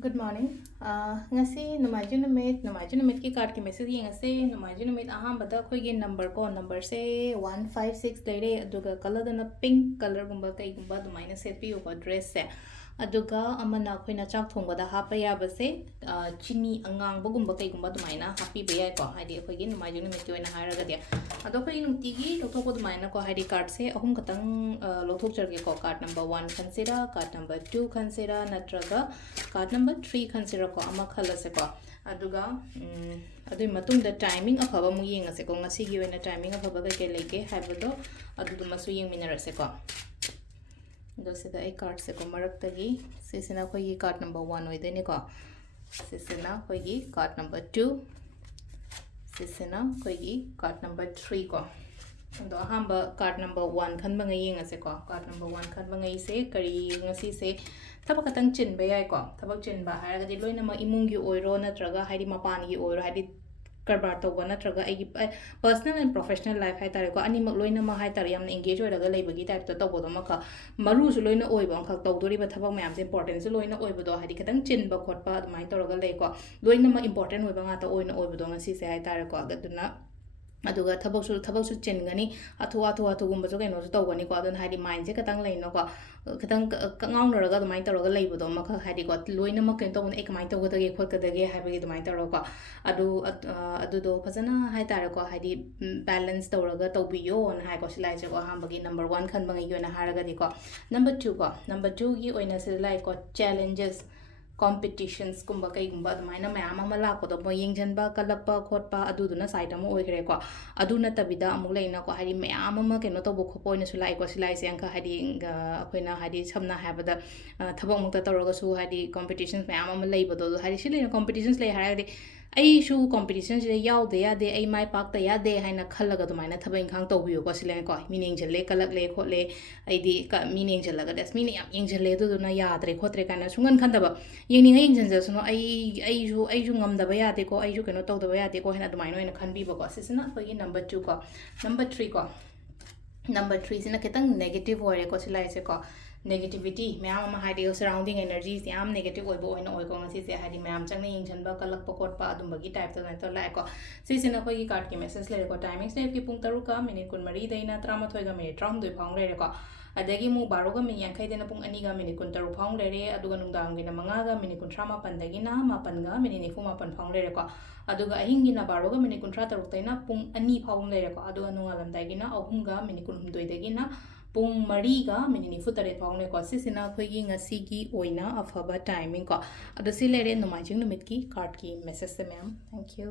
Good morning. Ngasi numaju numit ki card ki message ye ngasi numaju numit aham bata khoi ge number se 156 leire aduga color dana pink color gumba kai gumba dumaina set pi ko dress se aduga amana khoina chak thongba da hapa ya base chini angang bagumba kai gumba dumaina happy be ya ko haidi khoi ge numaju numit ki oina haraga dia ado khoi nungti gi lothok ko dumaina ko haidi card se ahum katang lothok charge ko card number 1 consider card number 2 consider natraga card number 3 consider ko ama khalase ko aduga adui matung da timing afaba mu yeng ase ko ngasi gi wena timing afaba ka ke leke habado adu masu yeng minarase ko do se da card se ko marak tagi sesina ko gi card number 1 oi deni ko sesina ko gi card number 2 sesina ko gi card number 3 ko do hamba card number 1 khan ba ngai yeng ase ko card number 1 khan ba ngai se kari ngasi se thaba katang chin ba yai ko thaba chin ba haraga di loina ma imung gi oiro natraga haidi mapan gi oiro haidi karbar tawba natraga ai personal and professional life hai tare ko ani mak loina ma hai tare yamna engage oiraga leiba gi type to tawbo do maka maru su loina oiba khak tawdori ba thabak mayam se important su loina oiba do haidi katang chin ba khotpa admai tawraga lei ko loina ma important oiba nga ta oina oiba do ngasi se hai tare ko aduna aduga thabaksu chingani athu gumba jo keno to gani ko adon haidi mind je katang leino ko katang kangaung raga dumai taraga leibodo makha haidi ko loina ma ken to ek mai to ga ge khot ga ge habi dumai taro ko adu do phajana hai tara ko haidi balance tawraga tawbiyo on hai ko silai je ko hambagi number 1 khan bangi yona haraga di ko number 2 gi oina silai ko challenges competitions kumba kai gumba admaina mayam ama la ko do mo yengjan ba kalakpa khotpa aduduna side ama oigre ko aduna tabida amuk leina ko hari mayam ama keno to bo khopo ina sulai ko silai se angka hari akoina hari samna habada thabok mukta tawraga su hari competitions mayam ama leibo do hari silai competitions lei haragadi ai shu competitions le yaw de ya de ai mai pak ta ya de haina khalaga dumaina thaba inkhang tawbiyo ko silai ko meaning jale kalak le khotle ai di ka meaning jalaga das meaning yam ingjale du na yadre khotre kana sungan khandaba yengning ai ingjanja suno ai ju ngamdaba ya de ko ai ju keno tawdaba ya de ko haina dumaina oina khanbiba ko sisina ko number 2 ko number 3 ko number 3 sina ketang negative ore ko silai se ko negativity मैम अमा हाइदि surrounding energies याम negative ओइबो ओइना ओइको ngasi se हाइदि मैम changna yingchanba kalakpa kotpa adumbagi type ta to lai ko sisina khoi gi card ki message le ko timings le ki pung 3 ka minute 13 daina 13 ga minute 32 phang le ko adagi mu 12 ga minute yankai dena pung 2 ga minute 13 phang le re aduga nungdang gi na 5 ga minute 38 dagi na 8 ga minute 98 phang le ko aduga ahingi na 12 ga minute 36 daina pung 2 phang le ko aduga nungalam dagi na 3 ga minute 9 dagi na pung mariga minini futare phawne ko sisina khoigi ngasi gi oina afaba timing ko ado silere numajing numit ki card ki message se ma'am thank you